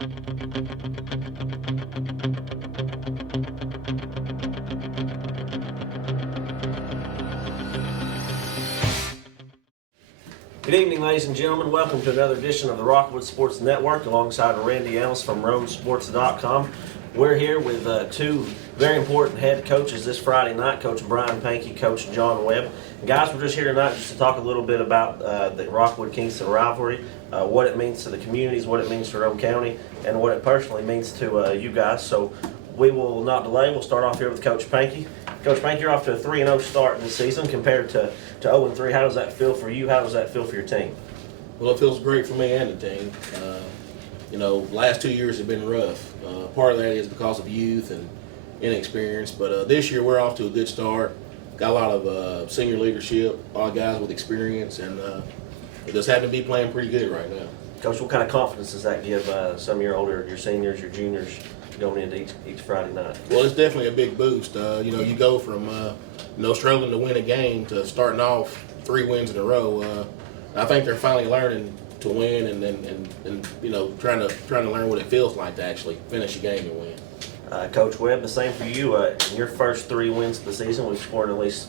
Good evening, ladies and gentlemen. Welcome to another edition of the Rockwood Sports Network alongside Randy Ellis from RoanSports.com. We're here with two very important head coaches this Friday night, Coach Brian Pankey, Coach John Webb. And guys, we're just here tonight just to talk a little bit about the Rockwood-Kingston rivalry, what it means to the communities, what it means to Roane County, and what it personally means to you guys. So we will not delay. We'll start off here with Coach Pankey. Coach Pankey, you're off to a 3-0 start this season compared to 0-3. How does that feel for you? How does that feel for your team? Well, it feels great for me and the team. Last 2 years have been rough. Part of that is because of youth and inexperience, but this year we're off to a good start. Got a lot of senior leadership, a lot of guys with experience, and it just happen to be playing pretty good right now. Coach, what kind of confidence does that give some of your seniors, your juniors, going into each Friday night? Well, it's definitely a big boost. You go from struggling to win a game to starting off 3 wins in a row. I think they're finally learning to win and trying to learn what it feels like to actually finish a game and win. Coach Webb, the same for you. In your first 3 wins of the season, we've scored at least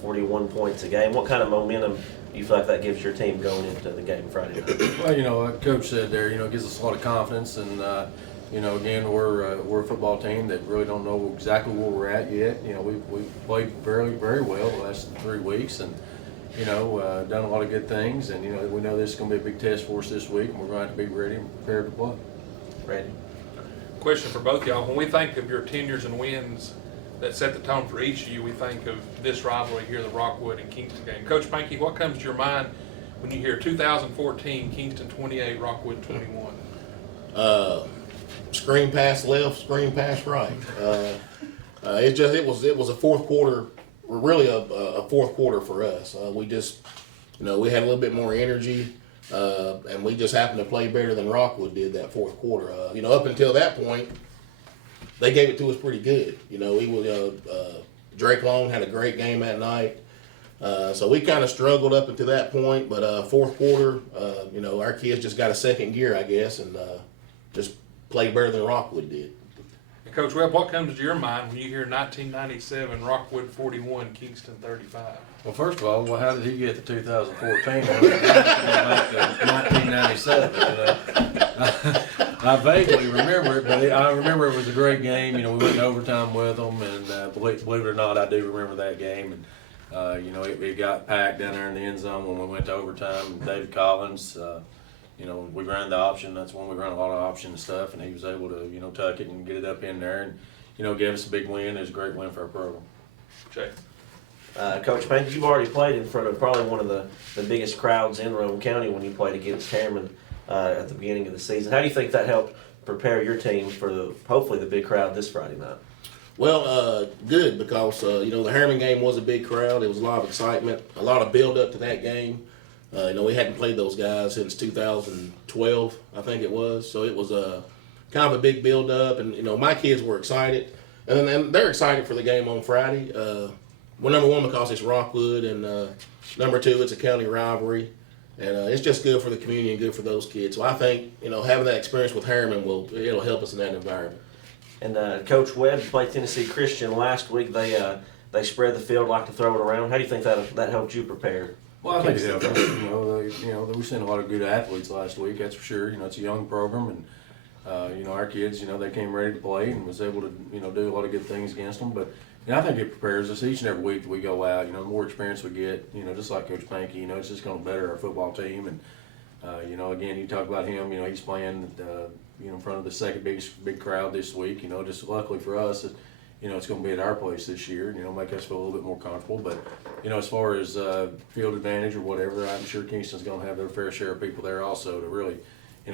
41 points a game. What kind of momentum do you feel like that gives your team going into the game Friday night? Well, like Coach said there, it gives us a lot of confidence, and again, we're a football team that really don't know exactly where we're at yet. We've played very, very well the last 3 weeks, and done a lot of good things, and we know this is going to be a big test for us this week, and we're going to have to be ready and prepared to play. Ready. Question for both y'all. When we think of your tenures and wins that set the tone for each of you, we think of this rivalry here, the Rockwood and Kingston game. Coach Pankey, what comes to your mind when you hear 2014, Kingston 28, Rockwood 21? Screen pass left, screen pass right. It was a fourth quarter, really a fourth quarter for us. We just, we had a little bit more energy, and we just happened to play better than Rockwood did that fourth quarter. Up until that point, they gave it to us pretty good. Drake Long had a great game that night. So we kind of struggled up until that point, but fourth quarter, our kids just got a second gear, I guess, and just played better than Rockwood did. Coach Webb, what comes to your mind when you hear 1997, Rockwood 41, Kingston 35? Well, first of all, how did he get the 2014 one? Back to 1997. I vaguely remember it, but I remember it was a great game. We went in overtime with them, and believe it or not, I do remember that game. And it got packed down there in the end zone when we went to overtime. And David Collins, we ran the option. That's when we ran a lot of option stuff, and he was able to, tuck it and get it up in there, and gave us a big win. It was a great win for our program. Jay. Coach Pankey, you've already played in front of probably one of the biggest crowds in Roane County when you played against Harriman at the beginning of the season. How do you think that helped prepare your team for hopefully the big crowd this Friday night? Well, good, because the Harriman game was a big crowd. It was a lot of excitement, a lot of build up to that game. We hadn't played those guys since 2012, I think it was. So it was kind of a big build up, and my kids were excited, and they're excited for the game on Friday. Well, number one, because it's Rockwood, and number two, it's a county rivalry, and it's just good for the community and good for those kids. So I think having that experience with Harriman it'll help us in that environment. And Coach Webb played Tennessee Christian last week. They spread the field, like to throw it around. How do you think that helped you prepare? Well, I think it helped us. We've seen a lot of good athletes last week, that's for sure. It's a young program, and our kids, they came ready to play and was able to, do a lot of good things against them. But I think it prepares us each and every week that we go out. The more experience we get, just like Coach Pankey, it's just going to better our football team. And again, you talk about him. He's playing, in front of the second biggest big crowd this week. Just luckily for us, it's going to be at our place this year. Make us feel a little bit more comfortable. But as far as field advantage or whatever, I'm sure Kingston's going to have their fair share of people there also to really,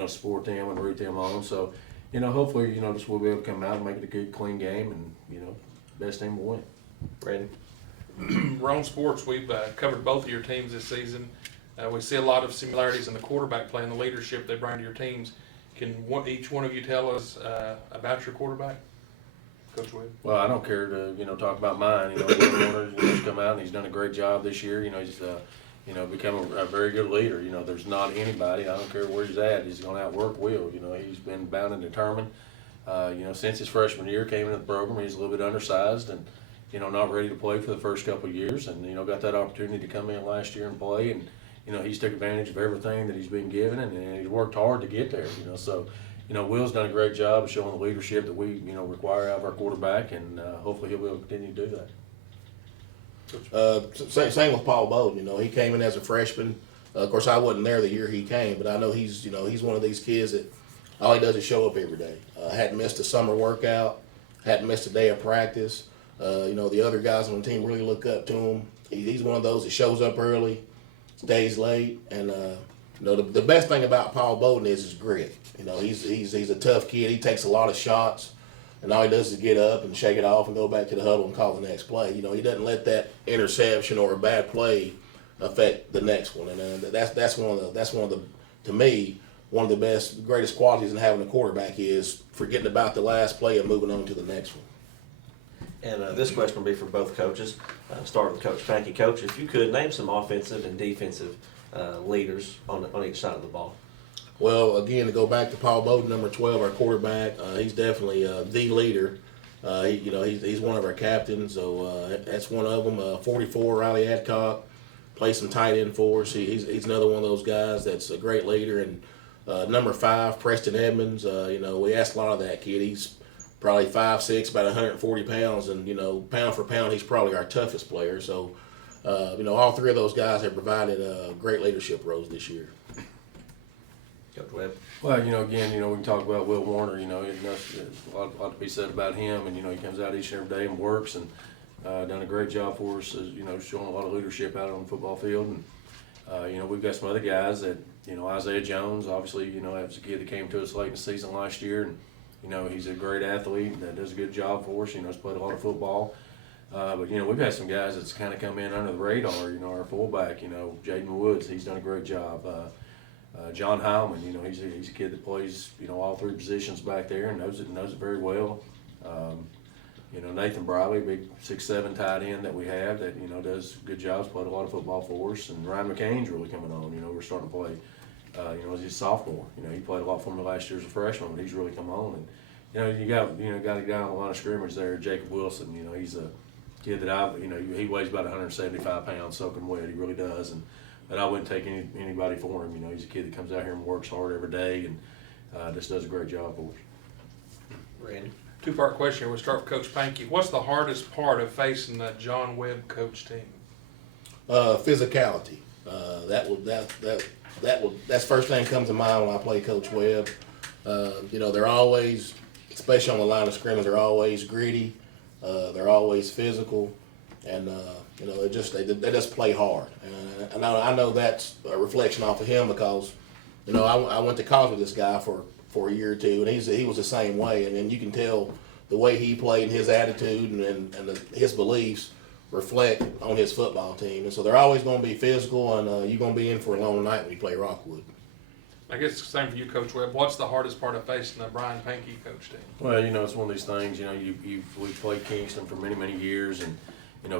support them and root them on. So, hopefully, just we'll be able to come out and make it a good, clean game, and best team will win. Brandon. Roane Sports, we've covered both of your teams this season. We see a lot of similarities in the quarterback play and the leadership they bring to your teams. Can each one of you tell us about your quarterback? Coach Webb? Well, I don't care to talk about mine. Will Warner's come out and he's done a great job this year. He's become a very good leader. There's not anybody, I don't care where he's at, he's going to outwork Will. He's been bound and determined. Since his freshman year, came into the program, he's a little bit undersized and, not ready to play for the first couple of years, and, got that opportunity to come in last year and play, and, he's took advantage of everything that he's been given, and he's worked hard to get there, so, Will's done a great job of showing the leadership that we, require out of our quarterback, and hopefully he'll be able to continue to do that. Same with Paul Bowden. He came in as a freshman. Of course, I wasn't there the year he came, but I know he's one of these kids that all he does is show up every day. Hadn't missed a summer workout, hadn't missed a day of practice. The other guys on the team really look up to him. He's one of those that shows up early, stays late, and the best thing about Paul Bowden is his grit. He's a tough kid. He takes a lot of shots. And all he does is get up and shake it off and go back to the huddle and call the next play. He doesn't let that interception or a bad play affect the next one. And that's one of the to me one of the greatest qualities in having a quarterback is forgetting about the last play and moving on to the next one. And this question will be for both coaches. Start with Coach Pankey. Coach, if you could name some offensive and defensive leaders on each side of the ball. Well, again, to go back to Paul Bowden, number 12, our quarterback, he's definitely the leader. He's one of our captains, so that's one of them. 44, Riley Adcock, plays some tight end for us. He's another one of those guys that's a great leader. And number 5, Preston Edmonds, we asked a lot of that kid. He's probably 5'6", about 140 pounds, and, pound for pound, he's probably our toughest player. So, all three of those guys have provided great leadership roles this year. Coach Webb. Well, again, we can talk about Will Warner, and that's a lot to be said about him, and, he comes out each and every day and works and done a great job for us, showing a lot of leadership out on the football field. And, we've got some other guys that, Isaiah Jones, obviously, that was a kid that came to us late in the season last year, and, he's a great athlete that does a good job for us, he's played a lot of football. But, we've had some guys that's kind of come in under the radar, our fullback, Jaden Woods, he's done a great job. John Heilman, he's a kid that plays, all three positions back there and knows it very well. Nathan Briley, big 6'7" tight end that we have that, does good jobs, played a lot of football for us. And Ryan McCain's really coming on, we're starting to play, as he's a sophomore. He played a lot for me last year as a freshman, but he's really come on. And, you got a guy on the line of scrimmage there, Jacob Wilson, he's a kid that he weighs about 175 pounds soaking wet, he really does. But I wouldn't take anybody for him. He's a kid that comes out here and works hard every day and just does a great job for us. Randy. Two-part question here. We'll start with Coach Pankey. What's the hardest part of facing the John Webb coach team? Physicality. That's first thing that comes to mind when I play Coach Webb. They're always, especially on the line of scrimmage, they're always gritty. They're always physical. And, they just play hard. And I know that's a reflection off of him because, I went to college with this guy for a year or two, and he was the same way. And then you can tell the way he played and his attitude and his beliefs reflect on his football team. And so they're always going to be physical, and you're going to be in for a long night when you play Rockwood. I guess it's the same for you, Coach Webb. What's the hardest part of facing the Brian Pankey coach team? Well, it's one of these things, we've played Kingston for many, many years, and,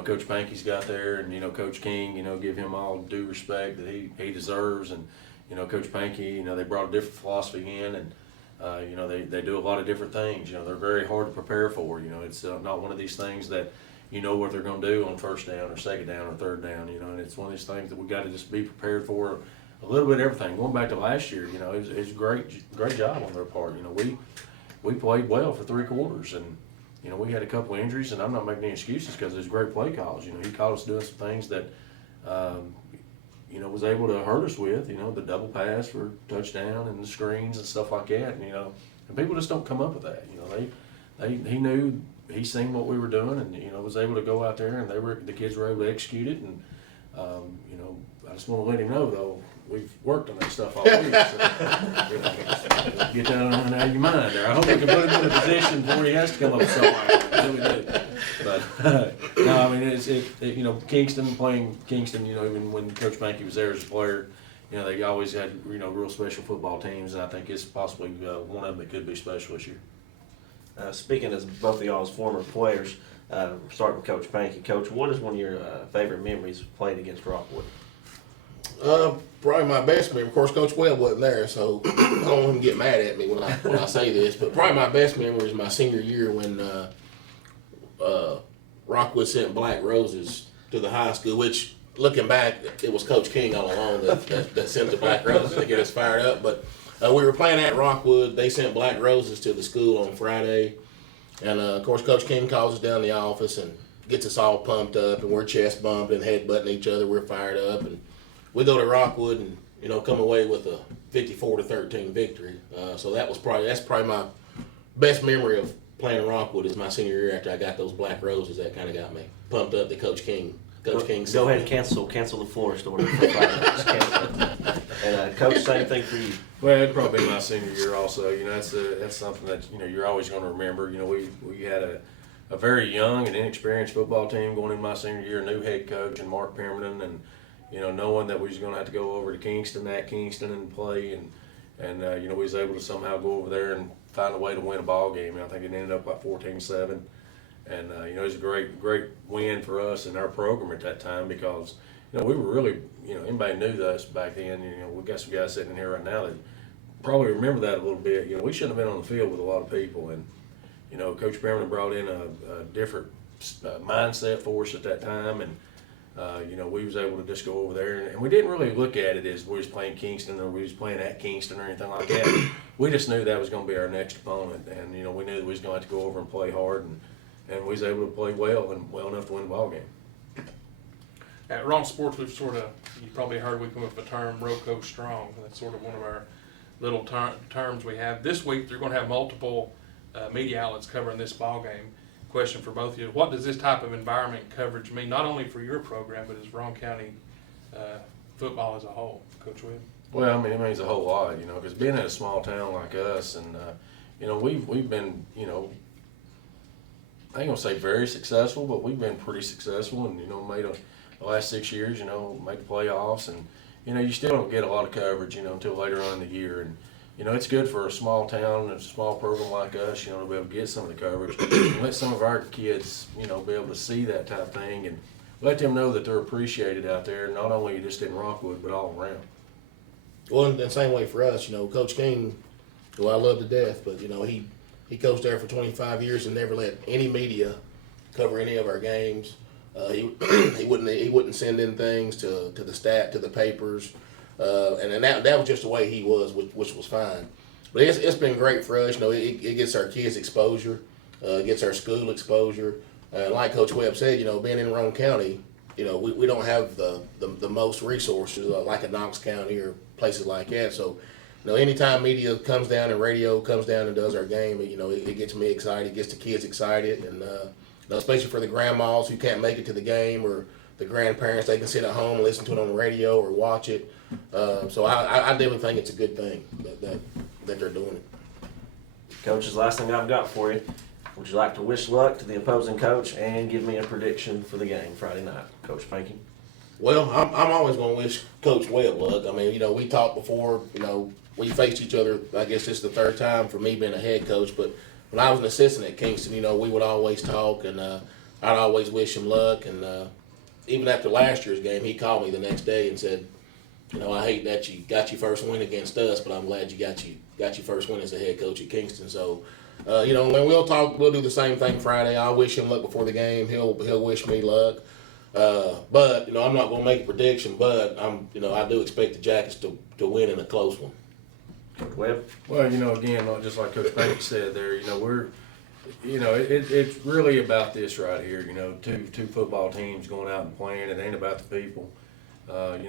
Coach Pankey's got there, and, Coach King, give him all due respect that he deserves. And, Coach Pankey, they brought a different philosophy in, and, they do a lot of different things. They're very hard to prepare for. It's not one of these things that what they're going to do on first down or second down or third down, and it's one of these things that we got to just be prepared for a little bit of everything. Going back to last year, it was a great job on their part. We played well for 3 quarters, and, we had a couple of injuries, and I'm not making any excuses because there's great play calls. He caught us doing some things that, was able to hurt us with, the double pass for touchdown and the screens and stuff like that. And people just don't come up with that. He knew, he seen what we were doing, and, was able to go out there, and the kids were able to execute it. And, I just want to let him know, though, we've worked on that stuff all week. So, get that out of your mind there. I hope we can put him in a position where he has to come up with something like that. I really do. But, no, I mean, Kingston, playing Kingston, even when Coach Pankey was there as a player, they always had, real special football teams, and I think it's possibly one of them that could be special this year. Speaking as both of y'all's former players, starting with Coach Pankey. Coach, what is one of your favorite memories playing against Rockwood? Probably my best memory. Of course, Coach Webb wasn't there, so I don't want him to get mad at me when I say this. But probably my best memory is my senior year when Rockwood sent black roses to the high school. Which, looking back, it was Coach King all along that sent the black roses to get us fired up. But we were playing at Rockwood. They sent black roses to the school on Friday, and of course, Coach King calls us down to the office and gets us all pumped up, and we're chest bumping, head butting each other. We're fired up, and we go to Rockwood and come away with a 54-13 victory. So that's probably my best memory of playing Rockwood is my senior year after I got those black roses. That kind of got me pumped up. That Coach King. Go ahead and cancel the Florist order for Friday. And Coach, same thing for you. Well, it'd probably be my senior year also. That's something that you're always going to remember. We had a very young and inexperienced football team going in my senior year, new head coach and Mark Pemberton, and knowing that we was going to have to go over to Kingston and play, and we was able to somehow go over there and find a way to win a ball game. And I think it ended up like 14-7, and it was a great win for us in our program at that time because we were really anybody knew us back then. We got some guys sitting in here right now that probably remember that a little bit. We shouldn't have been on the field with a lot of people, and Coach Pemberton brought in a different mindset for us at that time, and we was able to just go over there, and we didn't really look at it as we was playing Kingston or we was playing at Kingston or anything like that. We just knew that was going to be our next opponent, and we knew that we was going to have to go over and play hard, and we was able to play well enough to win the ball game. At Raw Sports, we've you probably heard we come up with the term Roco Strong. That's sort of one of our little terms we have. This week, they're going to have multiple media outlets covering this ball game. Question for both of you: what does this type of environment coverage mean, not only for your program, but as Rowan County football as a whole, Coach Webb? Well, it means a whole lot, because being in a small town like us, and we've been, I ain't gonna say very successful, but we've been pretty successful, and made the last 6 years, make the playoffs, and you still don't get a lot of coverage, until later on in the year, and it's good for a small town and a small program like us, to be able to get some of the coverage and let some of our kids, be able to see that type of thing and let them know that they're appreciated out there, not only just in Rockwood, but all around. Well, in the same way for us, Coach King, who I love to death, but he coached there for 25 years and never let any media cover any of our games. He wouldn't send in things to the staff, to the papers. And that was just the way he was, which was fine. But it's been great for us. It gets our kids exposure, gets our school exposure. Like Coach Webb said, being in Rowan County, we don't have the most resources like a Knox County or places like that. So, anytime media comes down and radio comes down and does our game, it gets me excited, gets the kids excited, and especially for the grandmas who can't make it to the game or the grandparents, they can sit at home and listen to it on the radio or watch it. So I definitely think it's a good thing that they're doing it. Coaches, last thing I've got for you. Would you like to wish luck to the opposing coach and give me a prediction for the game Friday night, Coach Pankey? Well, I'm always going to wish Coach Webb luck. We talked before, we faced each other. I guess this is the third time for me being a head coach, but when I was an assistant at Kingston, we would always talk, and I'd always wish him luck. And even after last year's game, he called me the next day and said, I hate that you got your first win against us, but I'm glad you got your first win as a head coach at Kingston. So, when we'll talk, we'll do the same thing Friday. I'll wish him luck before the game. He'll wish me luck. But I'm not going to make a prediction, but I do expect the Jackets to win in a close one. Webb? Well, again, just like Coach Pankey said there, it's really about this right here. Two football teams going out and playing. It ain't about the people.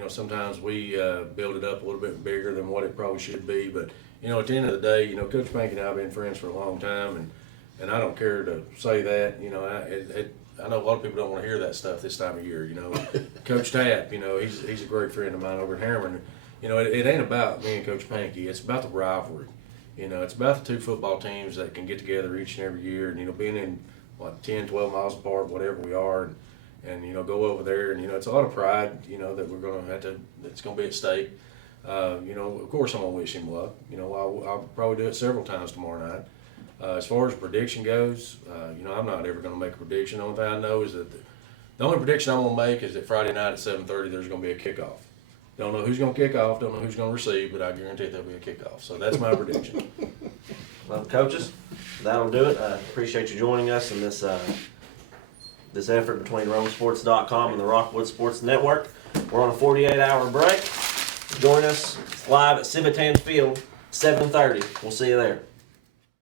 Sometimes we build it up a little bit bigger than what it probably should be. But, at the end of the day, Coach Pankey and I have been friends for a long time, and I don't care to say that. I know a lot of people don't want to hear that stuff this time of year. Coach Tapp, he's a great friend of mine over at Harriman. It ain't about me and Coach Pankey. It's about the rivalry. It's about the two football teams that can get together each and every year, and being in 10, 12 miles apart, whatever we are, and go over there, and it's a lot of pride, that we're going to have to. It's going to be at stake. Of course, I'm going to wish him luck. I'll probably do it several times tomorrow night. As far as prediction goes, I'm not ever going to make a prediction. The only thing I know is that the only prediction I'm going to make is that Friday night at 7:30 there's going to be a kickoff. Don't know who's going to kick off, don't know who's going to receive, but I guarantee there'll be a kickoff. So that's my prediction. Well, coaches, that'll do it. I appreciate you joining us in this this effort between RomeSports.com and the Rockwood Sports Network. We're on a 48-hour break. Join us live at Civitan Field, 7:30. We'll see you there.